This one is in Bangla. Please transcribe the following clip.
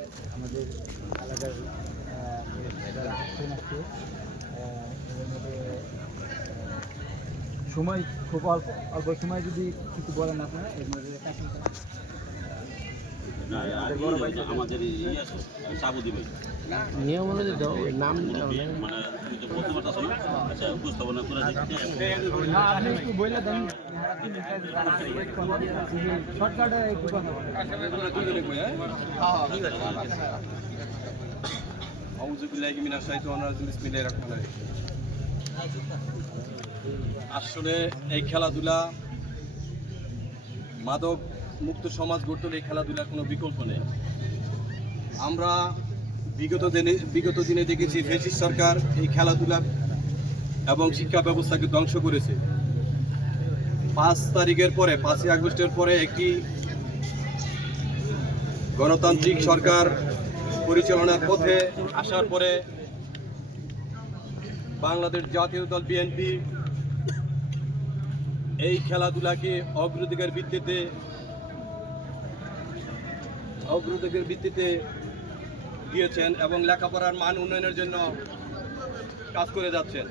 আমাদের এলাকার যারা আসছেন আজকে এর মধ্যে সময় খুব অল্প অল্প সময় যদি কিছু বলেন আপনারা এর মধ্যে আমাদের নিয়ম অনুযায়ী নাম মানে উপস্থাপনা করে আপনি একটু বলে দেন শর্টকাটে একটু কথা আসলে এই খেলাধুলা মাদক মুক্ত সমাজ গড়তে হলে এই খেলাধুলার কোনো বিকল্প নেই। আমরা বিগত দিনে দেখেছি ফ্যাসিস্ট সরকার এই খেলাধুলা এবং শিক্ষা ব্যবস্থাকে ধ্বংস করেছে। 5 তারিখের পরে 5ই আগস্টের পরে একটি গণতান্ত্রিক সরকার পরিচালনার পথে আসার পরে বাংলাদেশ জাতীয় দল বিএনপি এই খেলাধুলাকে অগ্রাধিকার ভিত্তিতে দিয়েছেন এবং লেখাপড়ার মান উন্নয়নের জন্য কাজ করে যাচ্ছেন।